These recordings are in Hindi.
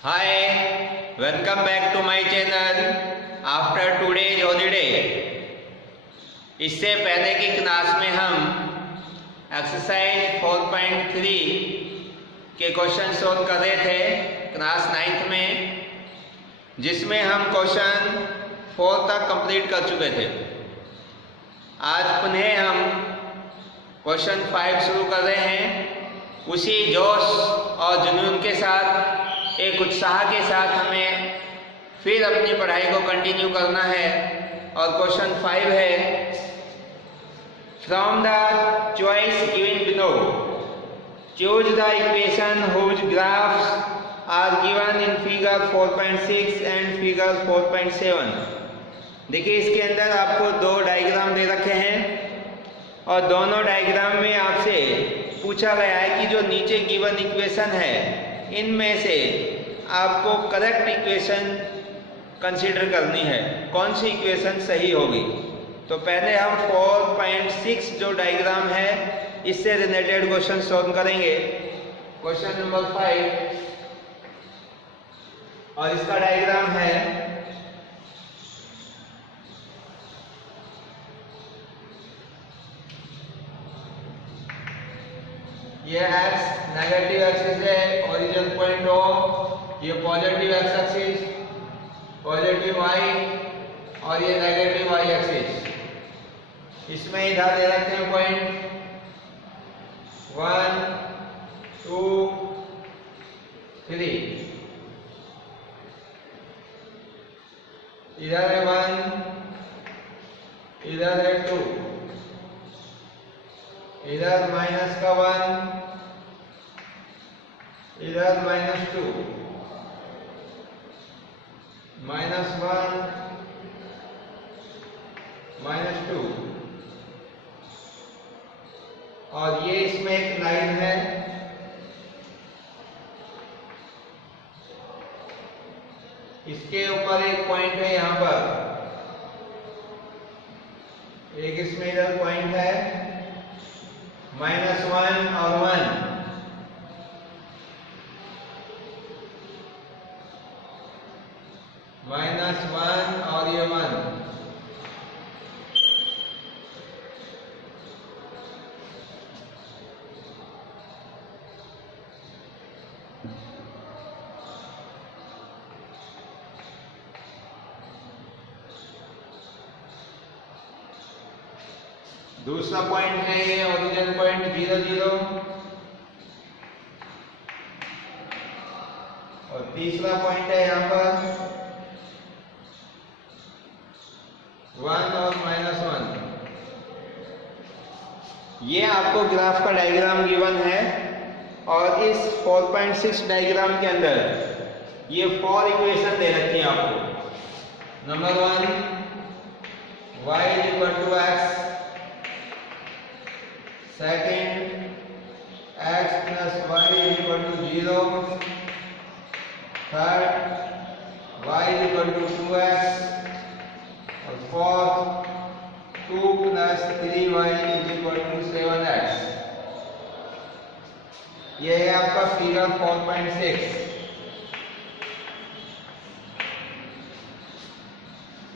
Hi, welcome back to my channel after today's holiday। इससे पहले की क्लास में हम एक्सरसाइज 4.3 के क्वेश्चन सॉल्व कर रहे थे क्लास 9th में, जिसमें हम क्वेश्चन 4 तक कंप्लीट कर चुके थे। आज पुनः हम क्वेश्चन 5 शुरू कर रहे हैं। उसी जोश और जुनून के साथ, एक उत्साह के साथ हमें फिर अपनी पढ़ाई को कंटिन्यू करना है। और क्वेश्चन 5 है, from the choice given below choose the equation whose graphs are given in figure 4.6 and figure 4.7। देखिए, इसके अंदर आपको दो डायग्राम दे रखे हैं और दोनों डायग्राम में आपसे पूछा गया है कि जो नीचे गिवन इक्वेशन है इनमें से आपको करेक्ट इक्वेशन कंसीडर करनी है, कौन सी इक्वेशन सही होगी। तो पहले हम 4.6 जो डायग्राम है इससे रिलेटेड क्वेश्चन सॉल्व करेंगे। क्वेश्चन नंबर 5 और इसका डायग्राम है ये x नेगेटिव एक्सिस है, ओरिजिन पॉइंट O, ये positive x axis, positive y और ये नेगेटिव y एक्सिस। इसमें इधर दे रखे हैं पॉइंट 1 2 3, इधर है 1, इधर है 2, इधर माइनस का 1, इधर -2, -1, -2 और ये इसमें एक लाइन है। इसके ऊपर एक पॉइंट है, यहां पर एक इसमें इधर पॉइंट है -1 और 1, -1 और ये 1। दूसरा पॉइंट है ये ओरिजिन पॉइंट 0 0 और तीसरा पॉइंट है यहाँ पर 1 और -1। ये आपको ग्राफ का डायग्राम गिवन है और इस 4.6 डायग्राम के अंदर ये 4 इक्वेशन दे रखी है आपको। Number 1, y = x, second x + y = 0, third y = 2x और फोर्थ 2 + 3y = 7x। ये है आपका फिगर 4.6।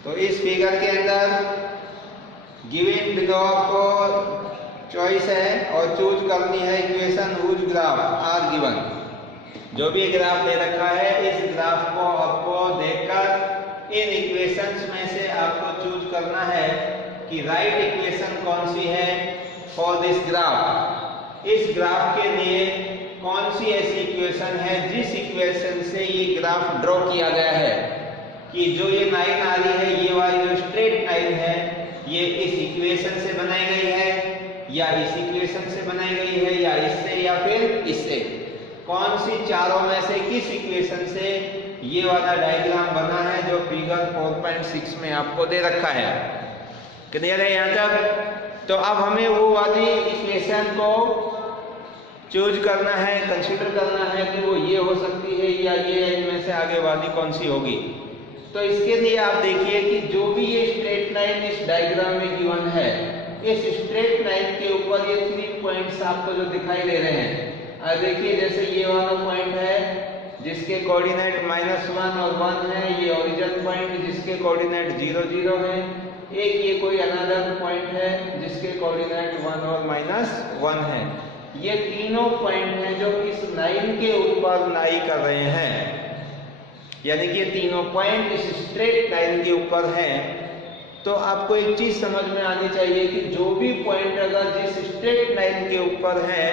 तो इस फिगर के अंदर गिवन बिलो आपको चॉइस है और चूज करनी है equation whose graph are given. जो भी ग्राफ दे रखा है इस ग्राफ को आपको देखकर इन इक्वेशंस में से आपको चूज करना है कि राइट इक्वेशन कौन सी है फॉर दिस ग्राफ। इस ग्राफ के लिए कौन सी ऐसी इक्वेशन है जिस इक्वेशन से ये ग्राफ ड्रॉ किया गया है कि जो ये लाइन आ रही है, ये वाली जो स्ट्रेट लाइन है, ये इस इक्वेशन से बनाई गई है या इस इक्वेशन से बनाई गई है या इससे या फिर इससे। कौन सी चारों में से किस इक्वेशन से ये वाला डायग्राम बना है जो फिगर 4.6 में आपको दे रखा है। क्लियर है यहाँ तक? तो अब हमें वो वाली इक्वेशन को चूज करना है, कंसीडर करना है कि वो ये हो सकती है या ये इनमें से आगे वाली कौन सी होगी। तो इसके लिए आप देखिए कि जो भी ये स्ट्रेट लाइन इस डायग्राम में गिवन है, इस स्ट्रेट लाइन के ऊपर ये 3 पॉइंट्स आपको जो दिखाई दे रहे हैं, देखिए जैसे ये वाला पॉइंट है जिसके कोऑर्डिनेट -1 और 1 है, ये ओरिजिन पॉइंट जिसके कोऑर्डिनेट 0 0 है, एक ये कोई अनदर पॉइंट है जिसके कोऑर्डिनेट 1 और -1 है। ये तीनों पॉइंट हैं जो इस लाइन के ऊपर लाई कर रहे हैं, यानी कि ये तीनों पॉइंट इस स्ट्रेट लाइन के ऊपर हैं। तो आपको एक चीज समझ में आनी चाहिए कि जो भी पॉइंट अगर जिस स्ट्रेट लाइन के ऊपर है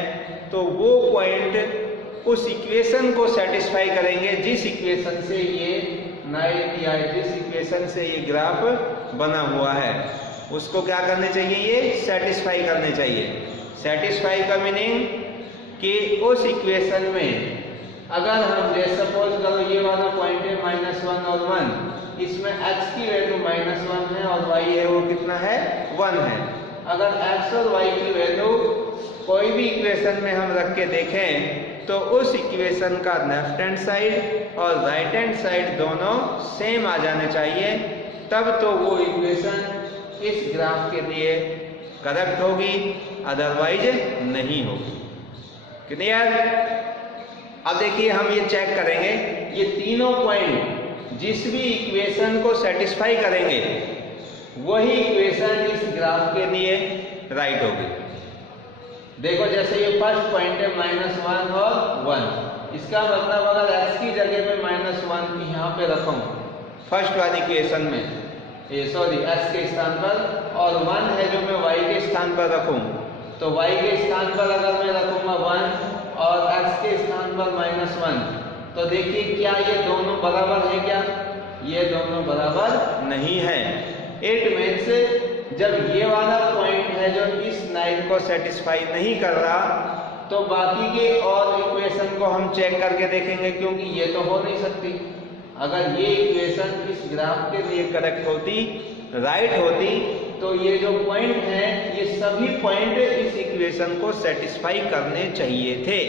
तो वो पॉइंट उस इक्वेशन को सेटिस्फाई करेंगे जिस इक्वेशन से ये लाइन या जिस इक्वेशन से ये ग्राफ बना हुआ है, उसको क्या करने चाहिए, ये सेटिस्फाई करने चाहिए। सेटिस्फाई का मीनिंग कि उस इक्वेशन में अगर हम जैसे सपोज करो ये वाला पॉइंट है -1 और 1, इसमें x की वैल्यू -1 है और y है वो कितना है, 1 है। अगर x और y की वैल्यू कोई भी इक्वेशन में हम रख के देखें तो उस इक्वेशन का लेफ्ट हैंड साइड और राइट हैंड साइड दोनों सेम आ जाने चाहिए, तब तो वो इक्वेशन इस ग्राफ के लिए करेक्ट होगी, अदरवाइज नहीं होगी। क्लियर? अब देखिए हम ये चेक करेंगे, ये तीनों पॉइंट जिस भी इक्वेशन को सेटिस्फाई करेंगे वही इक्वेशन इस ग्राफ के लिए राइट होगी। देखो जैसे ये फर्स्ट पॉइंट है -1 और 1, इसका मतलब अगर x की जगह पे -1 यहाँ पे रखूं फर्स्ट वाली इक्वेशन में, x के स्थान पर, और 1 है जो मैं y के स्थान पर रखूं, तो y के स्थान पर अगर मैं रखूंगा 1 और x के स्थान पर -1, तो देखिए क्या ये दोनों बराबर है क्या, ये दोनों बराबर नहीं है। इट मीन्स जब ये वाला पॉइंट है जो इस लाइन को सेटिस्फाई नहीं कर रहा, तो बाकी के और इक्वेशन को हम चेक करके देखेंगे, क्योंकि ये तो हो नहीं सकती। अगर ये इक्वेशन इस ग्राफ के लिए करेक्ट होती, राइट होती, तो ये जो पॉइंट है ये सभी पॉइंट इस इक्वेशन को सेटिस्फाई करने चाहिए थे,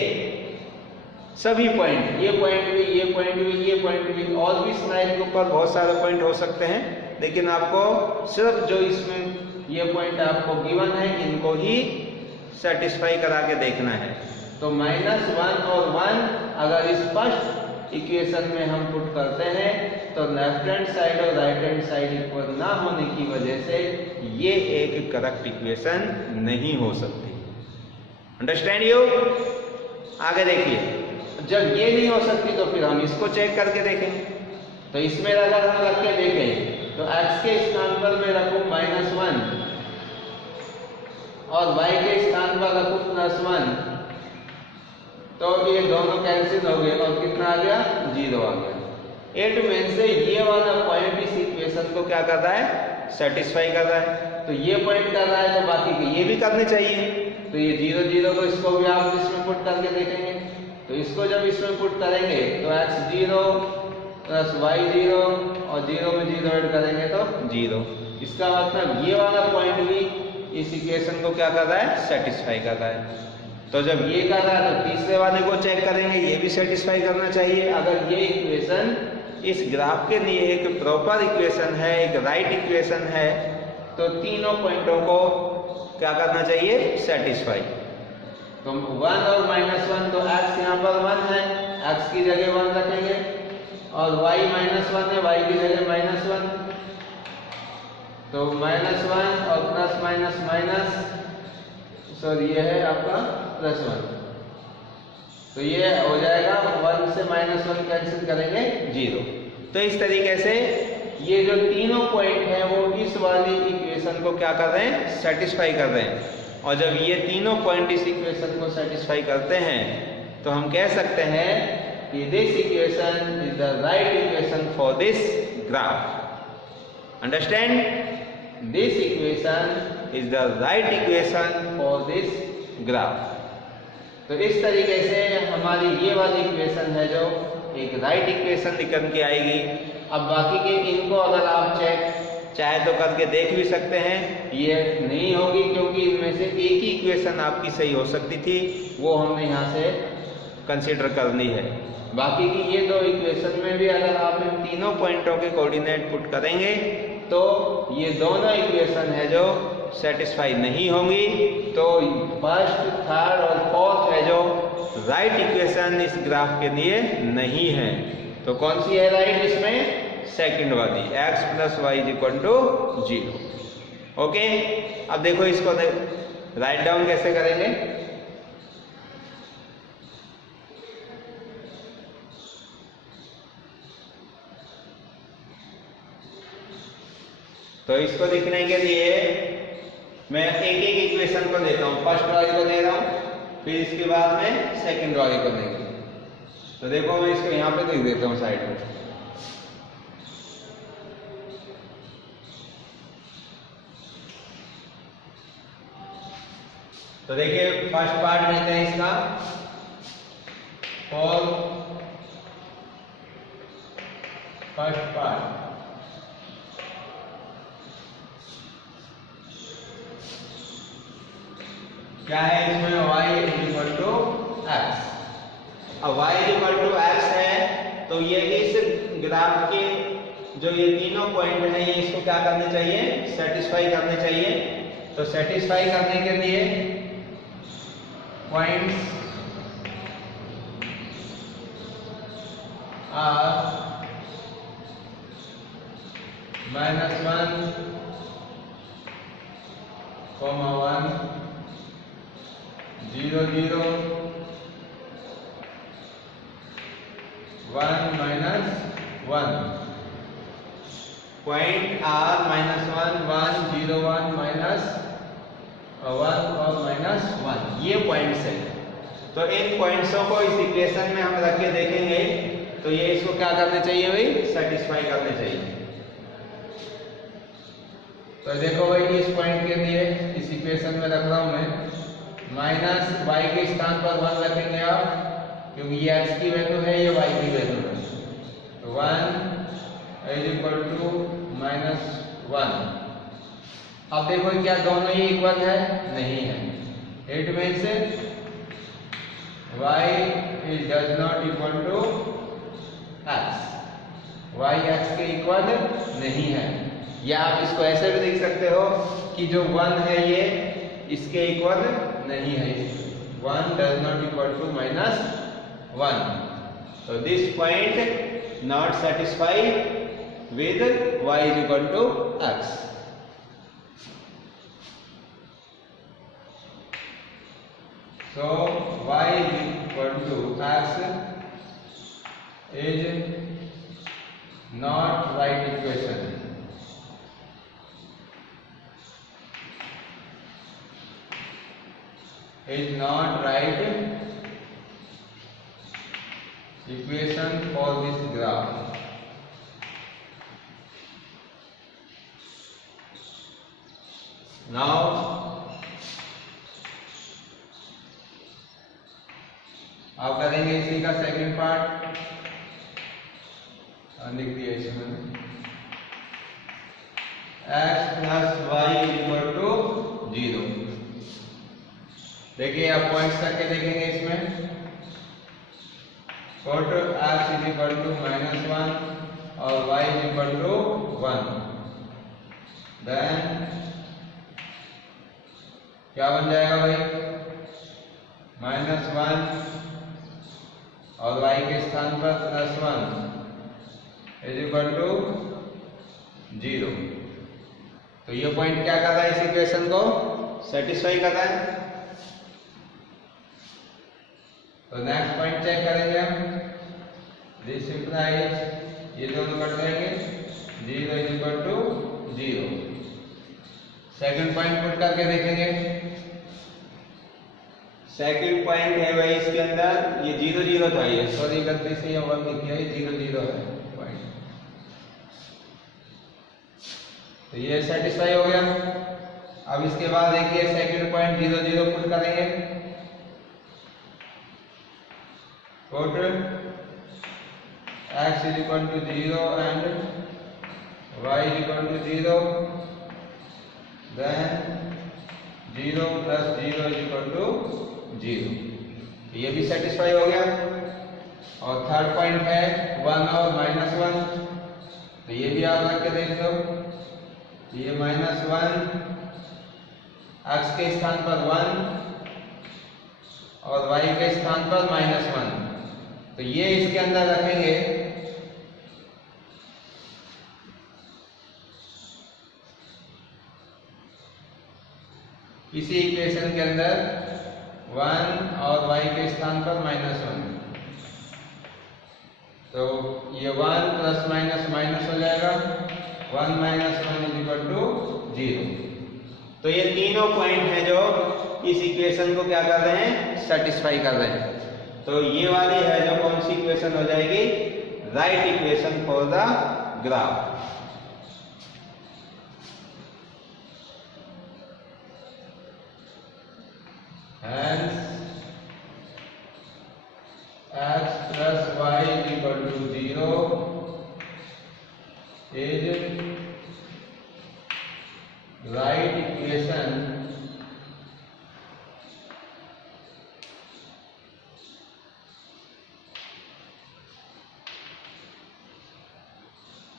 सभी पॉइंट, ये पॉइंट भी, ये पॉइंट भी, ये पॉइंट भी, और भी इस लाइन के ऊपर बहुत सारे पॉइंट हो सकते हैं, लेकिन आपको सिर्फ जो इसमें ये पॉइंट आपको गिवन है इनको ही सेटिस्फाई करा के देखना है। तो -1 और 1 अगर इस फर्स्ट इक्वेशन में हम पुट करते हैं तो लेफ्ट हैंड साइड और राइट हैंड साइड इक्वल ना होने की वजह से ये एक करेक्ट इक्वेशन नहीं हो सकती। Understand you? आगे देखिए, जब ये नहीं हो सकती तो फिर हम इसको चेक करके देखेंगे। तो इसमें अगर हम रख के देखें तो x के स्थान पर मैं रखूं -1 और y के स्थान पर रखूं +1, तो ये दोनों कैंसिल हो गए और कितना आ गया, 0 आ गया। इट मीन्स से ये वाला पॉइंट इस इक्वेशन को क्या कर रहा है, सेटिस्फाई कर रहा है। तो ये पॉइंट कर रहा है तो बाकी के ये भी करने चाहिए। तो ये 0 0 को इसको भी आप इसमें पुट करके देखेंगे, तो इसको जब इसमें पुट करेंगे तो x 0 + y 0 और 0 में 0 ऐड करेंगे तो 0। इसका मतलब ये वाला पॉइंट भी इस इक्वेशन को क्या कर रहा है, सेटिस्फाई कर रहा है। तो जब ये कर रहा है तो तीसरे वाले को चेक करेंगे, ये भी सेटिस्फाई करना चाहिए। अगर ये इक्वेशन इस ग्राफ के लिए एक प्रॉपर इक्वेशन है, एक राइट इक्वेशन है, तो तीनों पॉइंटों को क्या करना चाहिए, सेटिस्फाई। तो 1 और -1, तो x यहाँ पर 1 है, x की जगह 1 रखेंगे, और y -1 है, y की जगह -1, तो -1 और प्लस माइनस माइनस, सॉरी ये है आपका +1, तो ये हो जाएगा 1 से -1 कैंसिल करेंगे 0। तो इस तरीके से ये जो तीनों पॉइंट हैं वो इस वाली इक्वेशन को क्या कर रहे हैं, सेटिस्फाई कर रहे हैं। और जब ये तीनों पॉइंट इस इक्वेशन को सेटिस्फाई करते हैं तो हम कह सकते हैं कि this equation is the right equation for this graph. Understand? This equation is the right equation for this graph. तो इस तरीके से हमारी ये वाली इक्वेशन है जो एक राइट इक्वेशन निकल के आएगी। अब बाकी के इनको अगर आप चेक चाहे तो करके देख भी सकते हैं, ये नहीं होगी क्योंकि इनमें से एक ही इक्वेशन आपकी सही हो सकती थी, वो हमने यहाँ से कंसीडर कर ली है। बाकी की ये दो इक्वेशन में भी अगर आप इन तीनों पॉइंटों के कोऑर्डिनेट पुट करेंगे तो ये दोनों इक्वेशन है जो सेटिस्फाई नहीं होंगी। तो फर्स्ट, थर्ड और फोर्थ है जो राइट इक्वेशन इस ग्राफ के लिए नहीं है। तो कौन सी है राइट इसमें? सेकंड वाली, x plus y is equal to 0। Okay, अब देखो इसको राइट डाउन कैसे करेंगे। तो इसको लिखने के लिए मैं एक एक इक्वेशन को लेता हूं, फर्स्ट वाली को ले रहा हूं, फिर इसके बाद में सेकंड वाली को लेंगे। तो देखो मैं इसको यहां पे लिख देता हूं साइड में। तो देखिए फर्स्ट पार्ट लेते हैं इसका, फॉर फर्स्ट पार्ट क्या है इसमें? y is equal to x. अब y is equal to x है तो ये इस ग्राफ के जो ये तीनों पॉइंट हैं ये इसको क्या करने चाहिए? सेटिस्फाई करने चाहिए। तो सेटिस्फाई करने के लिए पॉइंट्स आर -1, 1, 0, 0, 1, -1। पॉइंट आर -1, 1, 0, 1, -1 और -1 ये पॉइंट्स है। तो इन पॉइंट्सों को इस इक्वेशन में हम रख के देखेंगे तो ये इसको क्या करने चाहिए भाई? सेटिस्फाई करने चाहिए। तो देखो भाई इस पॉइंट के लिए इस इक्वेशन में रख रहा हूं मैं, माइनस वाई के स्थान पर 1 रखेंगे आप, क्योंकि ये x की वैल्यू है, ये y की वैल्यू है। तो 1 इज इक्वल टू -1। अब देखो क्या दोनों ही इक्वल है? नहीं है। It means y is does not equal to x, y x के इक्वल नहीं है। या आप इसको ऐसे भी लिख सकते हो कि जो 1 है ये इसके इक्वल नहीं है, 1 does not equal to -1। So this point not satisfied with y is equal to x. So y is equal to x is not right equation. Is not right equation for this graph. Now आप करेंगे इसी का सेकंड पार्ट, लिख दिया इसमें x plus y equal to 0। देखिए आप पॉइंट्स करके देखेंगे इसमें, फोटो x इज इक्वल टू -1 और y is equal to 1। Then क्या बन जाएगा भाई? -1 और y के स्थान पर +1 इज इक्वल टू 0। तो ये पॉइंट क्या कर रहा है? इस इक्वेशन को सेटिस्फाई कर रहा है। तो नेक्स्ट पॉइंट चेक करेंगे हम, दिस इंप्लाइज ये दोनों कट जाएंगे, 0 is equal to 0। Second point put करके देखेंगे। सेकंड पॉइंट है भाई इसके अंदर ये 0, 0 था, ये सॉरी गलती से ये 1 लिख दिया, ये 0, 0 है पॉइंट। तो ये सेटिस्फाई हो गया। अब इसके बाद देखिए सेकंड पॉइंट 0, 0 पुट करेंगे। Put x is equal to 0 and y is equal to 0, then 0 plus 0 is equal to 0। ये भी सेटिस्फाई हो गया। और थर्ड पॉइंट है 1 और -1, तो ये भी आप रख के देख लो। ये -1 x के स्थान पर 1 और y के स्थान पर -1, तो ये इसके अंदर रखेंगे। इसी इक्वेशन के अंदर 1 और y के स्थान पर -1, तो ये 1 प्लस माइनस माइनस हो जाएगा, 1 - 1 = 0। तो ये तीनों पॉइंट हैं जो इस इक्वेशन को क्या कर रहे हैं, सेटिस्फाई कर रहे हैं। तो ये वाली है जो कौन सी इक्वेशन हो जाएगी, right equation for the graph. Hence x plus y = 0 is right equation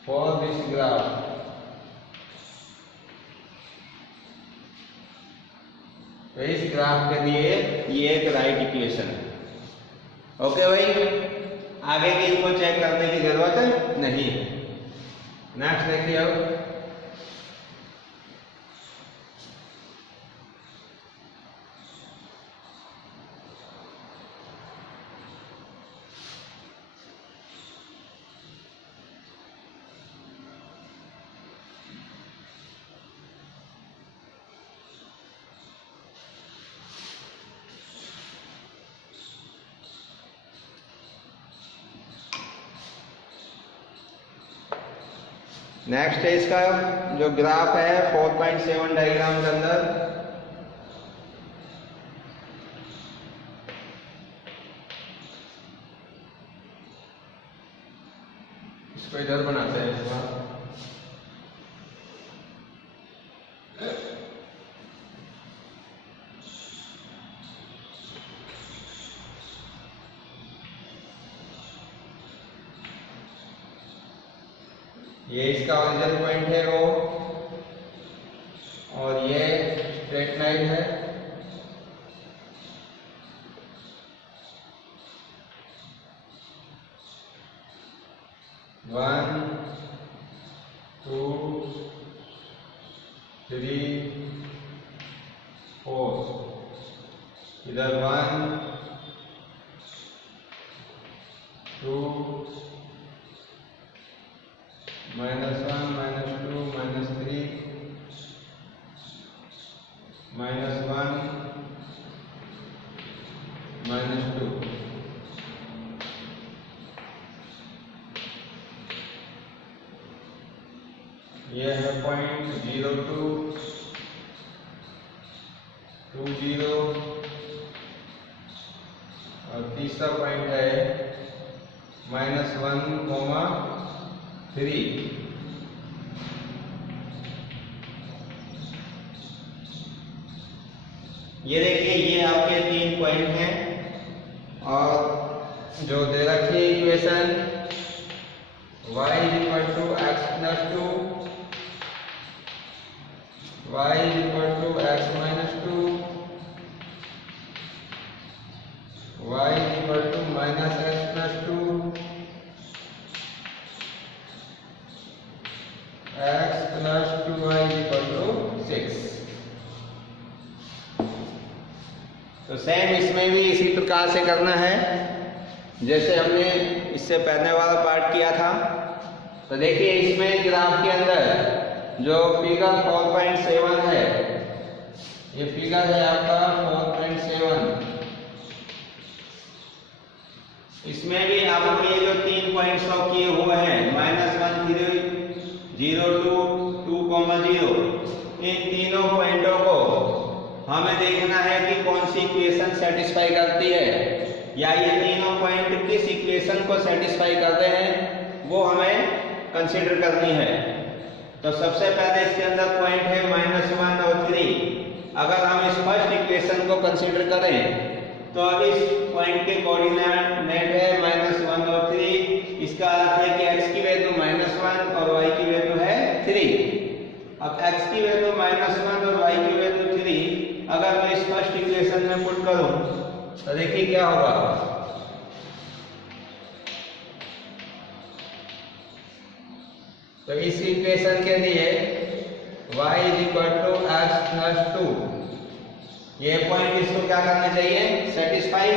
for this graph। तो इस ग्राफ के लिए ये एक राइट इक्वेशन है। ओके भाई, आगे की इसको चेक करने की जरूरत नहीं है। नेक्स्ट देखिए अब, नेक्स्ट है इसका जो ग्राफ है 4.7 डायग्राम के अंदर। इसको इधर बनाते हैं इस बार। ये इसका ओरिजिन पॉइंट है वो, और ये स्ट्रेट लाइन है। वन, टू, थ्री, फोर, इधर 1, 2, -1, -2, -3, -1, -2। ये है पॉइंट 02, 20, और तीसरा पॉइंट है -1,3। ये देखिए, ये आपके 3 पॉइंट हैं, और जो दे रखी है equation y = x + 2, y = x - 2, y = -x + 2, x + 2y = 6। तो सेम इसमें भी इसी प्रकार से करना है जैसे हमने इससे पहले वाला पार्ट किया था। तो देखिए, इसमें ग्राफ के अंदर जो फिगर 4.7 है, ये फिगर है आपका 4.7। इसमें भी आपको ये जो 3 पॉइंट शो किए हुए हैं, -1, 0, 2, 2,0, इन तीनों पॉइंटों को हमें देखना है कि कौन सी इक्वेशन सेटिस्फाई करती है, या ये तीनों पॉइंट किस इक्वेशन को सेटिस्फाई करते हैं, वो हमें कंसीडर करनी है। तो सबसे पहले इसके अंदर पॉइंट है -1 और 3। अगर हम इस फर्स्ट इक्वेशन को कंसीडर करें तो इस पॉइंट के कोऑर्डिनेट है -1 और 3। इसका अर्थ है कि x की वैल्यू -1 और y की वैल्यू है 3। अब x की वैल्यू -1 और y की वैल्यू 3 अगर मैं इस फर्स्ट इक्वेशन में पुट करूं तो तो देखिए क्या होगा, तो इस इक्वेशन के लिए y = x + 2, ये पॉइंट इसको क्या करना चाहिए, सेटिस्फाई।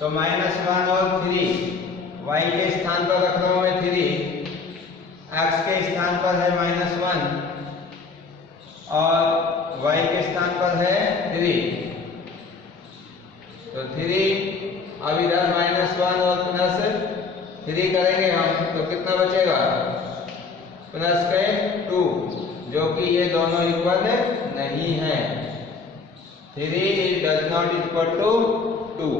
तो -1 और 3 y के स्थान पर रख रहा हूं मैं 3, x के स्थान पर है -1 और y के स्थान पर है 3। तो 3 अब इधर -1 और +3 करेंगे हम तो कितना बचेगा, +2, जो कि ये दोनों इक्वल नहीं है। 3 डज नॉट इक्वल टू 2।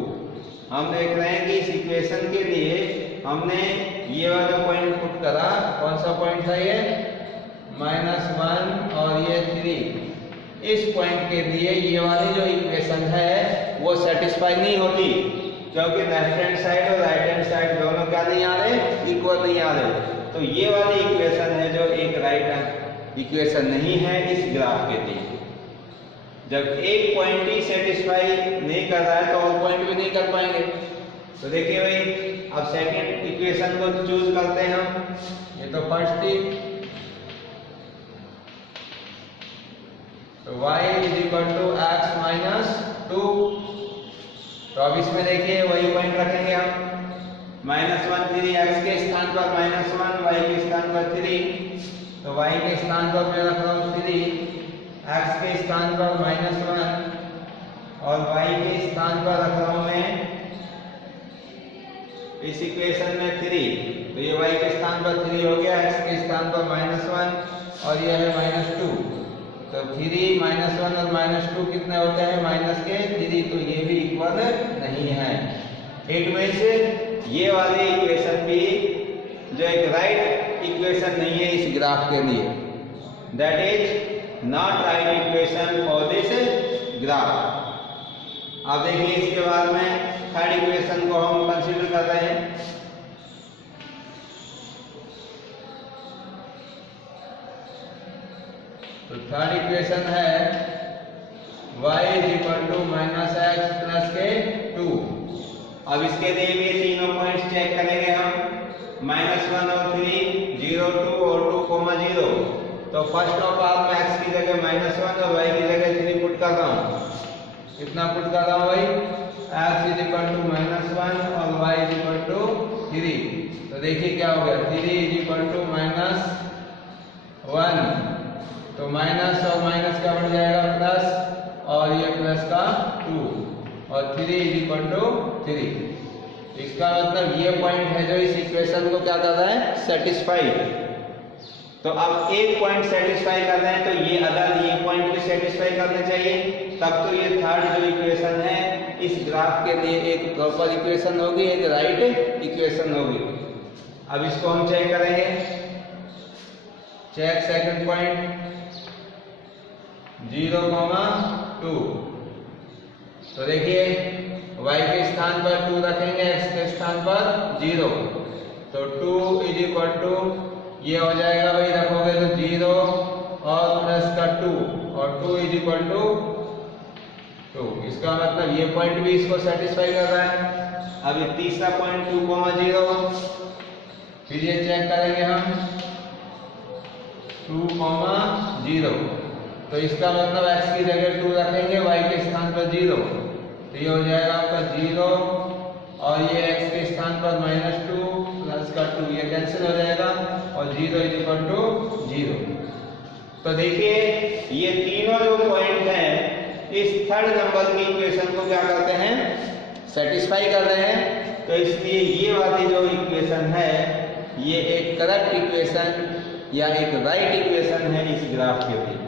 हम देख रहे हैं कि इस इक्वेशन के लिए हमने ये वाला पॉइंट पुट करा, कौन सा पॉइंट था ये, -1 और ये 3। इस पॉइंट के लिए ये वाली जो इक्वेशन है वो सेटिस्फाई नहीं होती, क्योंकि लेफ्ट हैंड साइड और राइट हैंड साइड दोनों क्या नहीं आ रहे, इक्वल नहीं आ रहे। तो ये वाली इक्वेशन है जो एक राइट इक्वेशन नहीं है इस ग्राफ के लिए। जब एक पॉइंट ही सेटिस्फाई नहीं कर रहा है तो और पॉइंट भी नहीं कर पाएंगे। तो देखिए भाई, अब सेकंड इक्वेशन को चूज करते हैं हम। ये तो फर्स्ट थी, तो y = x - 2। तो अब इसमें देखिए वही पॉइंट रखेंगे हम, -1 3, x के स्थान पर -1, y के स्थान पर 3। तो y के स्थान पर मैं रख रहा हूँ 3, x के स्थान पर -1 और y के स्थान पर रख रहा हूँ मैं इस इक्वेशन में 3। तो ये y के स्थान पर 3 हो गया, x के स्थान पर -1 और ये है -2। तो 3 -1 और -2 कितने होते हैं, -3। तो ये भी इक्वल नहीं है। इट मींस ये वाली इक्वेशन भी जो एक राइट इक्वेशन नहीं है इस ग्राफ के लिए, that is not right equation for this graph. अब देखिए इसके बाद में थर्ड इक्वेशन को हम कंसीडर कर रहे हैं। तो थर्ड इक्वेशन है y = -x + 2। अब इसके लिए भी तीनों पॉइंट्स चेक करेंगे हम, -1 और 3, 0 2 और 2, 0। तो फर्स्ट ऑफ ऑल मैं x की जगह -1 और y की जगह 3 पुट कर रहा हूँ। कितना पुट कर रहा हूँ भाई, x = -1 और y = 3। तो देखिए क्या हो गया, 3 = -1, तो माइनस और माइनस का बढ़ जाएगा प्लस, और ये प्लस का 2 और 3 = 3। इसका मतलब ये पॉइंट है जो इस इक्वेशन को क्या कर रहा है, सेटिस्फाई। तो अब एक पॉइंट सेटिस्फाई कर रहे हैं तो ये अदर ये पॉइंट भी सेटिस्फाई करने चाहिए, तब तो ये थर्ड जो इक्वेशन है इस ग्राफ के लिए एक प्रॉपर इक्वेशन होगी, एक राइट इक्वेशन होगी। अब इसको हम चेक करेंगे। Check second point 0, 2। तो देखिए y के स्थान पर 2 रखेंगे, x के स्थान पर 0। तो 2 = ये हो जाएगा भाई, रखोगे तो 0 और प्लस का 2 और 2 = 2। इसका मतलब ये पॉइंट भी इसको सेटिस्फाई कर रहा है। अब ये तीसरा पॉइंट 2, 0, फिर ये चेक करेंगे हम 2, 0। तो इसका मतलब x की जगह 2 रखेंगे, y के स्थान पर 0। तो ये हो जाएगा आपका 0 और ये x के स्थान पर -2 प्लस का 2, ये कैंसिल हो जाएगा और 0 = 0। तो देखिए ये तीनों जो पॉइंट हैं इस थर्ड नंबर की इक्वेशन को क्या करते हैं, सेटिस्फाई कर रहे हैं। तो इसलिए ये वाली जो इक्वेशन है ये एक करेक्ट इक्वेशन या एक राइट इक्वेशन है इस ग्राफ के लिए।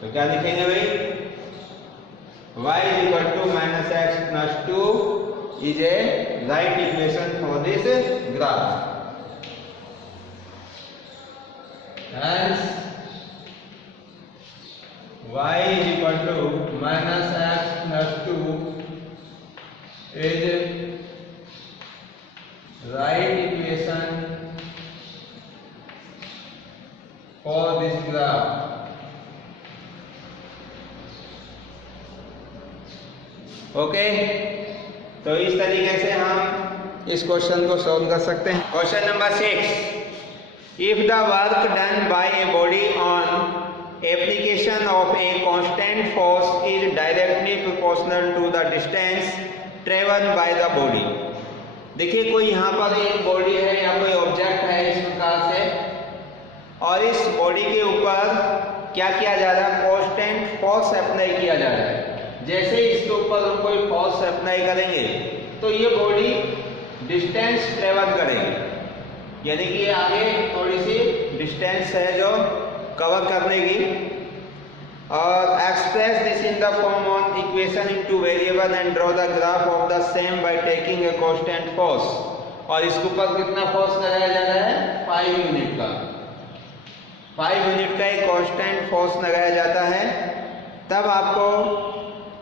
तो क्या लिखेंगे भाई, y = -x + 2 is a right equation for this graph. Hence y = -x + 2 is right equation for this graph. Okay तो इस तरीके से हम इस क्वेश्चन को सॉल्व कर सकते हैं। Question number 6, if the work done by a body on application of a constant force is directly proportional to the distance travelled by the body. देखिए कोई यहाँ पर एक बॉडी है या कोई ऑब्जेक्ट है इस प्रकार से, और इस बॉडी के ऊपर क्या किया जा रहा है, कांस्टेंट फोर्स अप्लाई किया जा रहा है। जैसे इसके ऊपर हम कोई फोर्स अप्लाई करेंगे तो ये बॉडी डिस्टेंस ट्रेवल करेगी, यानी कि आगे थोड़ी सी डिस्टेंस है जो कवर करने की। और express this in the form on equation in two variable and draw the graph of the same by taking a constant force. और इसके ऊपर कितना फोर्स लगाया जा रहा है, 5 यूनिट का। 5 यूनिट का एक कांस्टेंट फोर्स लगाया जाता है। तब आपको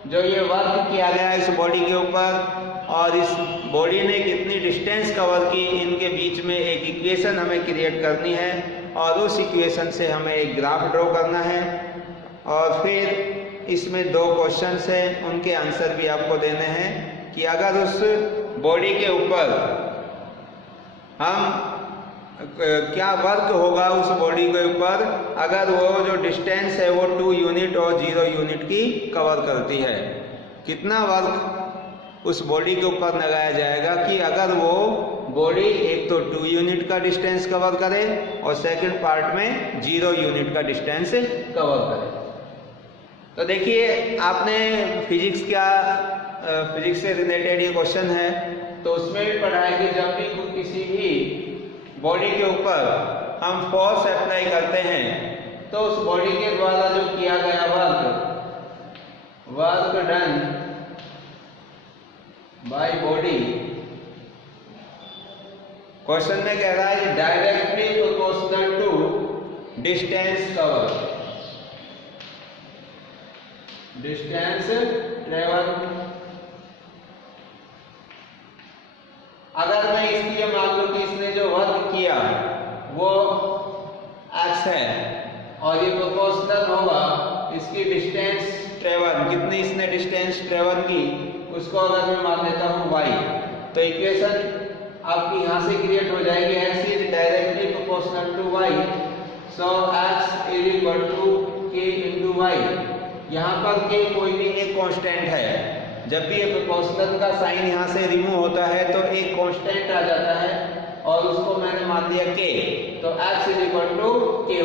जो ये वर्क किया गया इस बॉडी के ऊपर और इस बॉडी ने कितनी डिस्टेंस कवर की, इनके बीच में एक इक्वेशन हमें क्रिएट करनी है और उस इक्वेशन से हमें एक ग्राफ ड्रॉ करना है। और फिर इसमें 2 क्वेश्चंस हैं, उनके आंसर भी आपको देने हैं कि अगर उस बॉडी के ऊपर हम क्या वर्क होगा उस बॉडी के ऊपर अगर वो जो डिस्टेंस है वो 2 यूनिट और 0 यूनिट की कवर करती है। कितना वर्क उस बॉडी के ऊपर लगाया जाएगा कि अगर वो बॉडी एक तो 2 यूनिट का डिस्टेंस कवर करे और सेकंड पार्ट में 0 यूनिट का डिस्टेंस कवर करे। तो देखिए आपने फिजिक्स से रिलेटेड ये क्वेश्चन है, तो उसमें भी पढ़ा है कि जब भी किसी भी बॉडी के ऊपर हम फोर्स अप्लाई करते हैं तो उस बॉडी के द्वारा जो किया गया work done by body, question में कह रहा है directly proportional to distance cover, distance travel. अगर मैं इसलिए मान लूं कि इसने जो वर्क किया वो x है और ये प्रोपोर्शनल होगा इसकी डिस्टेंस ट्रेवल, कितनी इसने डिस्टेंस ट्रेवल की उसको अगर मैं मान लेता हूँ y, तो इक्वेशन आपकी यहाँ से क्रिएट हो जाएगी x is directly proportional to y, so x is equal to k into y। यहाँ पर k कोई भी एक कांस्टेंट है, जब भी ये प्रोपोर्शनल का साइन यहाँ से रिमूव होता है तो एक कांस्टेंट आ जाता है और उसको मैंने मान दिया k, तो x is equal to ky।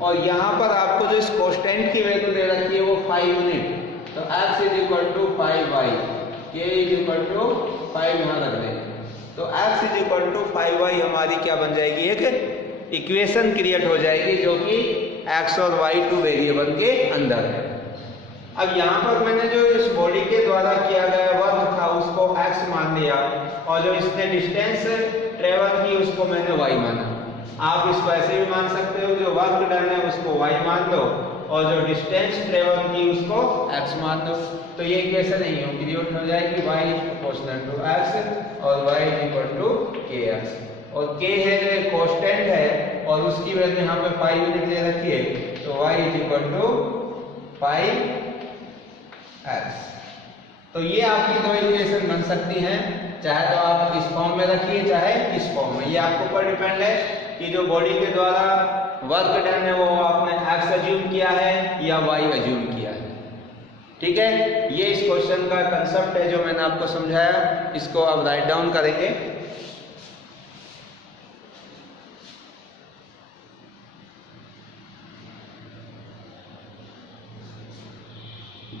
और यहाँ पर आपको जो इस कांस्टेंट की वैल्यू दे रखी है वो 5 यूनिट, तो x is equal to 5y, k is equal to 5 यहाँ रख देंगे, तो x is equal to 5y हमारी क्या बन जाएगी, एक इक्वेशन क्रिएट हो जाएगी जो कि x और y 2 वेरिएबल के अंदर है। अब यहाँ पर मैंने जो इस बॉडी के द्वारा किया गया वर्क था उसको x मान लिया और जो इसने डिस्टेंस ट्रेवल की उसको मैंने y माना। आप इसको ऐसे भी मान सकते हो, जो वर्क डन है उसको y मान लो और जो डिस्टेंस ट्रेवल की उसको x मान लो, तो ये इक्वेशन नहीं हो क्रिएट हो जाएगी y is proportional to x और y is equal to kx। और k है जो एक कांस्टेंट है और उसकी वैल्यू यहाँ पे 5 यूनिट दे रखी है, तो y is equal to 5x। तो ये आपकी 2 इक्वेशन बन सकती हैं, चाहे तो आप इस फॉर्म में रखिए चाहे इस फॉर्म में, ये आपके ऊपर डिपेंड है कि जो बॉडी के द्वारा वर्क डन है वो आपने x अज्यूम किया है या y अज्यूम किया है। ठीक है, ये इस क्वेश्चन का कंसेप्ट है जो मैंने आपको समझाया, इसको आप राइट डाउन करेंगे।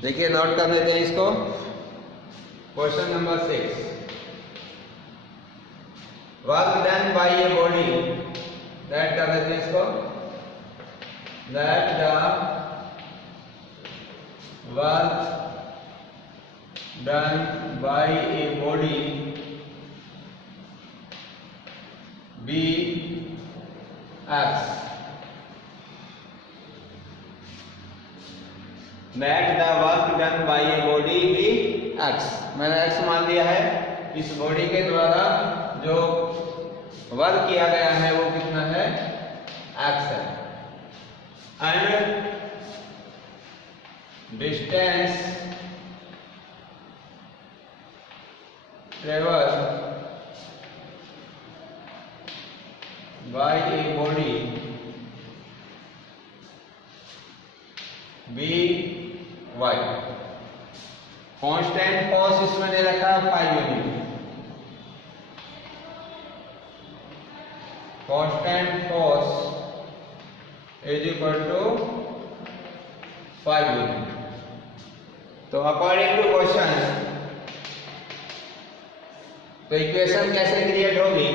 देखिए नोट कर लेते हैं इसको। Question number 6, work done by a body, that कर देते हैं इसको, that the work done by a body be x, That the work done by a body be x, मैंने x मान लिया है। इस बॉडी के द्वारा जो वर्क किया गया है वो कितना है, x है। And distance traversed by a body b y। Constant force इसमें दे रखा है 5 unit. Constant force is equal to 5 unit. तो अकॉर्डिंग टू क्वेश्चन तो इक्वेशन कैसे क्रिएट होगी?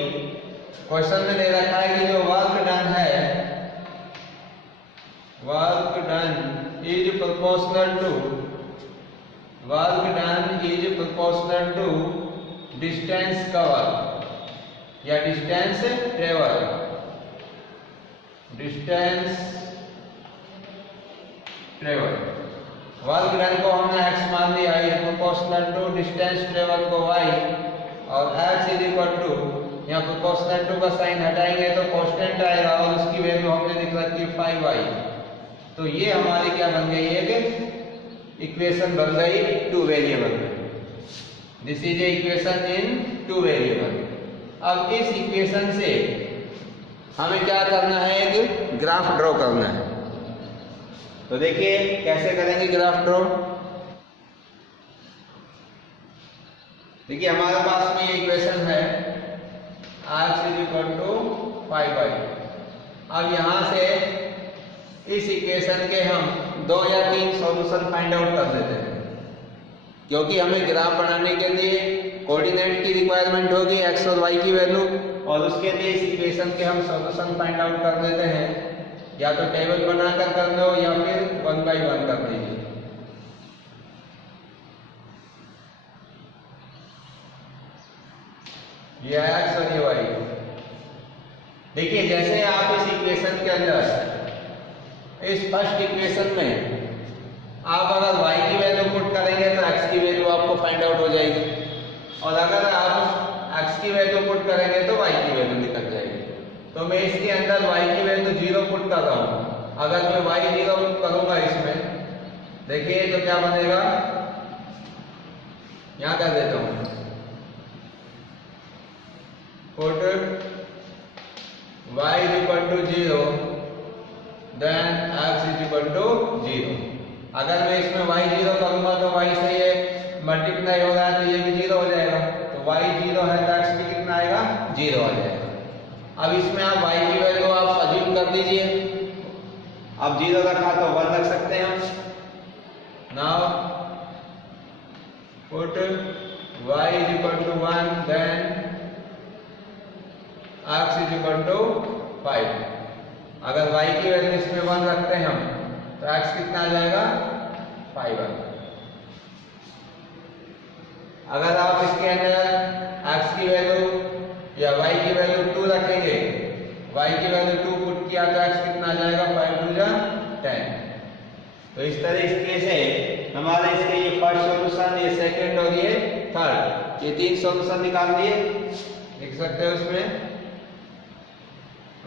क्वेश्चन में दे रखा है कि जो वर्क डन है, work done is proportional to distance cover या डिस्टेंस ट्रेवल। वर्क डन को हमने x मान लिया, is proportional to distance travel को y, और x इज इक्वल टू, यहाँ प्रोपोर्शनल टू का साइन हटाएंगे तो कांस्टेंट आएगा और उसकी वैल्यू हमने लिख रखी है 5y। तो ये हमारी क्या बन गई है कि इक्वेशन बन गई 2 variable. This is a equation in 2 variable. अब इस इक्वेशन से हमें क्या करना है? एक ग्राफ ड्रॉ करना है। तो देखिए कैसे करेंगे ग्राफ ड्रॉ। देखिए हमारे पास में ये इक्वेशन है x is equal to 5y। अब यहां से इस इक्वेशन के हम 2 या 3 सॉल्यूशन फाइंड आउट कर देते हैं, क्योंकि हमें ग्राफ बनाने के लिए कोऑर्डिनेट की रिक्वायरमेंट होगी, x और y की वैल्यू, और उसके लिए इस इक्वेशन के हम सॉल्यूशन फाइंड आउट कर देते हैं। या तो टेबल बनाकर कर लो या फिर 1 by 1 कर लीजिए। ये x और ये y। देखिए जैसे आप इस इक्वेशन के अंदर, इस फर्स्ट इक्वेशन में आप अगर y की वैल्यू पुट करेंगे तो x की वैल्यू आपको फाइंड आउट हो जाएगी, और अगर आप x की वैल्यू पुट करेंगे तो y की वैल्यू निकल जाएगी। तो मैं इसके अंदर y की वैल्यू 0 पुट कर रहा हूं। अगर मैं y 0 पुट करूंगा इसमें, देखिए तो क्या बनेगा, यहां कर देता हूं put y is equal to 0 then x is equal to 0। अगर मैं इसमें y 0 करूंगा तो y से ये मल्टीप्लाई हो रहा है तो ये भी 0 हो जाएगा। तो y 0 है तो x भी कितना आएगा? 0 आ जाएगा। अब इसमें आप y की वैल्यू आप अज्यूम कर दीजिए। अब 0 रखा तो 1 रख सकते हैं हम। Now put y is equal to 1 then x is equal to 5। अगर y की वैल्यू इसमें 1 रखते हैं हम तो x कितना आ जाएगा? 5। अगर आप इसके अंदर x की वैल्यू या y की वैल्यू 2 रखेंगे, y की वैल्यू 2 पुट किया तो x कितना आ जाएगा? 5 2 जा 10। तो इस तरीके से हमारे इसके ये फर्स्ट सॉल्यूशन, ये सेकंड और ये थर्ड, ये 3 सॉल्यूशन निकाल दिए। लिख सकते हो उसमें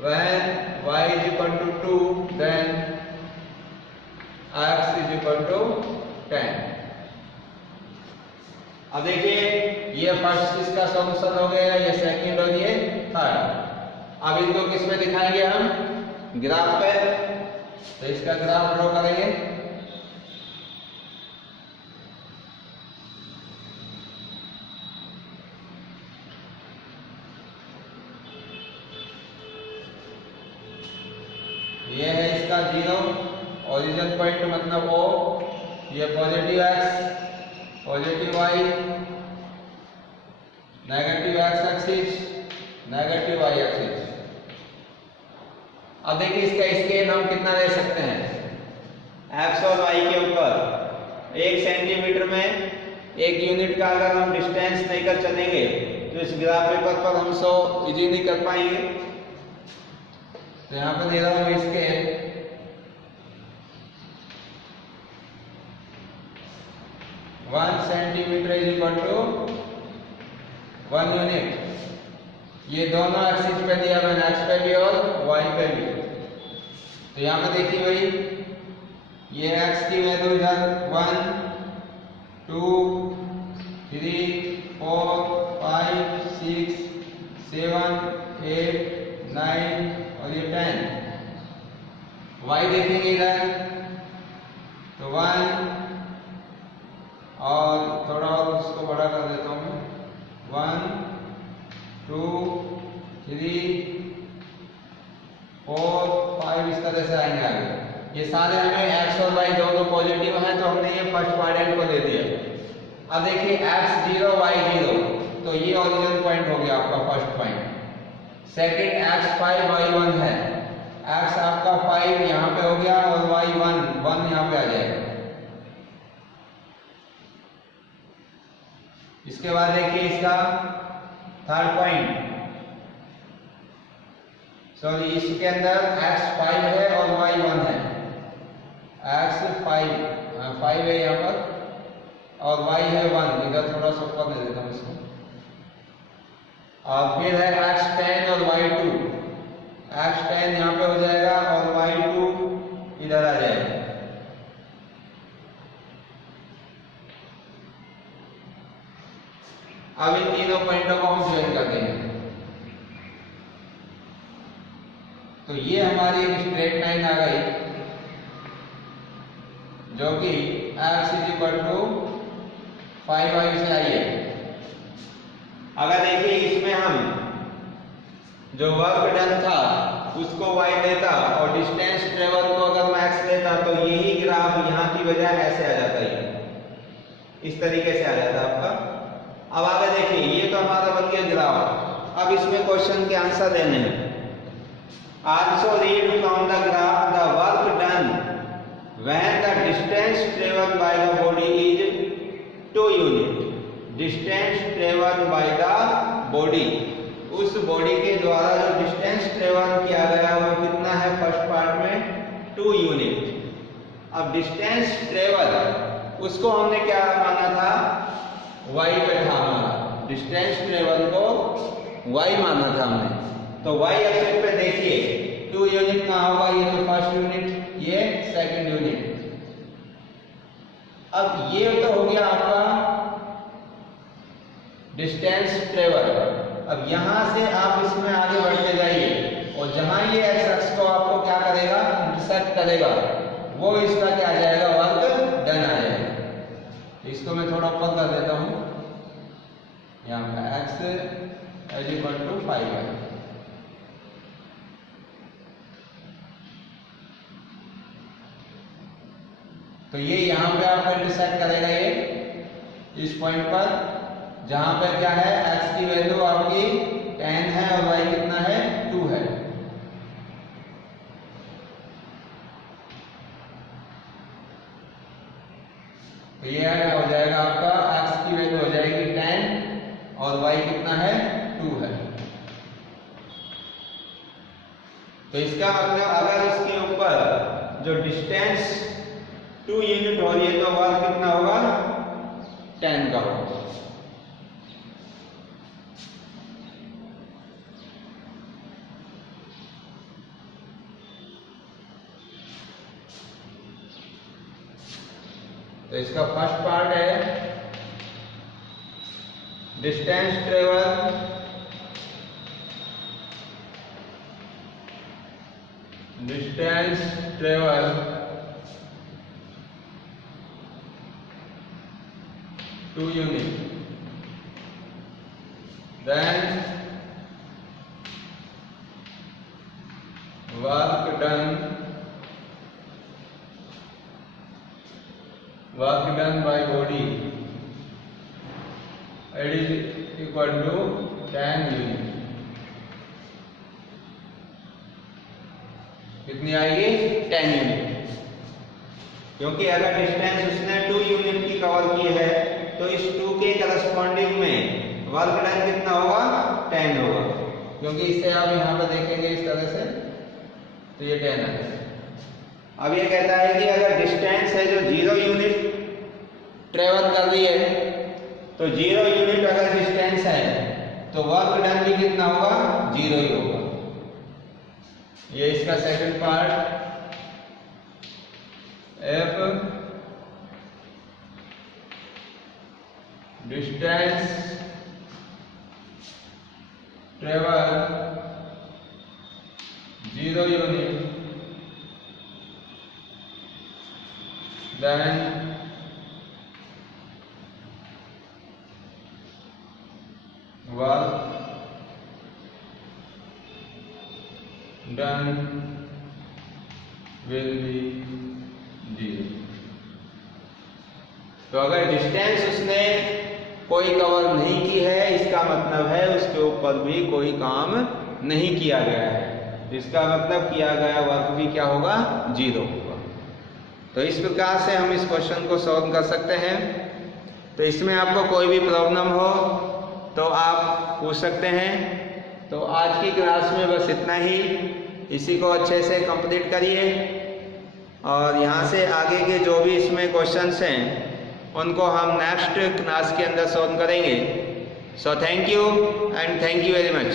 when y is equal to 2 then x is equal to 10। अब देखिए ये फर्स्ट इसका सॉल्यूशन हो गया, ये सेकंड और ये थर्ड। अब इनको किस में दिखाएंगे हम? ग्राफ पे। तो इसका ग्राफ ड्रॉ करेंगे। ये है इसका 0, ओरिजिन पॉइंट मतलब O, ये positive x, positive y, negative x axis, negative y axis. अब देखिए इसका स्केल हम कितना ले सकते हैं? x और y के ऊपर 1 सेंटीमीटर में 1 यूनिट का अगर हम डिस्टेंस लेकर चलेंगे तो इस ग्राफ पेपर पर हम 100 इजीली कर पाएंगे। तो यहाँ पर दे रहा हूं इसके 1 centimetre is equal to 1 unit. ये दोनों एक्सिस पे दिया मैंने, एक्स पे भी और वाई पे भी। तो यहाँ पे देखिए भाई ये एक्स की वैल्यू इधर 1 2 3 4 5 6 7 8 9 और ये 10। y देखेंगे इधर तो 1 और थोड़ा और उसको बड़ा कर देता हूं मैं, 1 2 3 4 5 इस तरह से आएंगे आगे। ये सारे हमें x और y दोनों पॉजिटिव हैं तो हमने ये फर्स्ट क्वाड्रेंट को ले दिया। अब देखिए x 0 y 0 तो ये ओरिजिन पॉइंट हो गया आपका first point. Second x 5 y 1 है, x आपका 5 यहाँ पे हो गया और y 1 यहाँ पे आ जाएगा। इसके बाद देखिए इसका थर्ड पॉइंट, सॉरी इसके अंदर x 5 है और y 1 है, x 5 है यहाँ पर और y है 1, इधर थोड़ा सा ऊपर दे देता हूँ इसको। और फिर है x 10 और y 2, x 10 यहाँ पे हो जाएगा और y 2 इधर आ जाएगा। अब इन तीनों पॉइंटों को हम ज्वाइन करते हैं तो ये हमारी एक स्ट्रेट लाइन आ गई जो कि x = 5y से आई है। अगर देखिए इसमें हम जो वर्क डन था उसको y लेता और डिस्टेंस ट्रेवल को अगर मैं x लेता तो यही ग्राफ यहाँ की बजाय ऐसे आ जाता है, इस तरीके से आ जाता आपका। अब आगे देखिए ये तो हमारा बन गया ग्राफ। अब इसमें क्वेश्चन के आंसर देने हैं। Also read from the graph the work done when the distance traveled by the body is 2 unit. Distance traveled by the body, उस बॉडी के द्वारा जो डिस्टेंस ट्रेवल किया गया वो कितना है फर्स्ट पार्ट में 2 यूनिट। अब डिस्टेंस ट्रेवल उसको हमने क्या माना था, y पे था हमारा, डिस्टेंस ट्रेवल को y माना था हमने। तो y एक्सिस पे देखिए 2 यूनिट कहाँ होगा, ये तो फर्स्ट यूनिट, ये सेकंड यूनिट। अब ये तो हो गया आपका डिस्टेंस ट्रेवल। अब यहां से आप इसमें आगे बढ़ते जाइए और जहां ये एक्स एक्स को आपको क्या करेगा, इंटरसेक्ट करेगा, वो इसका क्या आ जाएगा, वर्क डन आ जाएगा। तो इसको मैं थोड़ा ऊपर कर देता हूं, यहाँ पे x = 5 है। तो ये यहाँ पे आपको इंटरसेक्ट करेगा ये इस पॉइंट पर, जहां पे क्या है x की वैल्यू आपकी 10 है और y कितना है 2 है। तो ये हो जाएगा आपका x की वैल्यू हो जाएगी 10 और y कितना है 2 है। तो इसका मतलब अगर इसके ऊपर जो डिस्टेंस 2 यूनिट हो रही है तो वर्क कितना होगा 10 का होगा। तो इसका फर्स्ट पार्ट है distance travel two unit, then work done by body, it is equal to 10 unit. कितनी आएगी 10 यूनिट, क्योंकि अगर डिस्टेंस उसने 2 यूनिट की कवर की है तो इस 2 के करस्पॉन्डिंग में वर्क डन कितना होगा 10 होगा, क्योंकि इससे आप यहाँ पर देखेंगे इस तरह से तो ये 10 है। अब ये कहता है कि अगर डिस्टेंस है जो 0 यूनिट ट्रेवल कर रही है तो 0 यूनिट अगर डिस्टेंस है तो वर्क डन भी कितना होगा 0 ही होगा। ये इसका second part f distance travel 0 unit then work done will be 0। तो अगर डिस्टेंस उसने कोई कवर नहीं की है, इसका मतलब है उसके ऊपर भी कोई काम नहीं किया गया है, इसका मतलब किया गया वर्क भी क्या होगा, 0 होगा। तो इस प्रकार से हम इस क्वेश्चन को सॉल्व कर सकते हैं। तो इसमें आपको कोई भी प्रॉब्लम हो तो आप पूछ सकते हैं। तो आज की क्लास में बस इतना ही, इसी को अच्छे से कंप्लीट करिए और यहाँ से आगे के जो भी इसमें क्वेश्चंस हैं उनको हम नेक्स्ट क्लास के अंदर सॉल्व करेंगे। So thank you and thank you very much.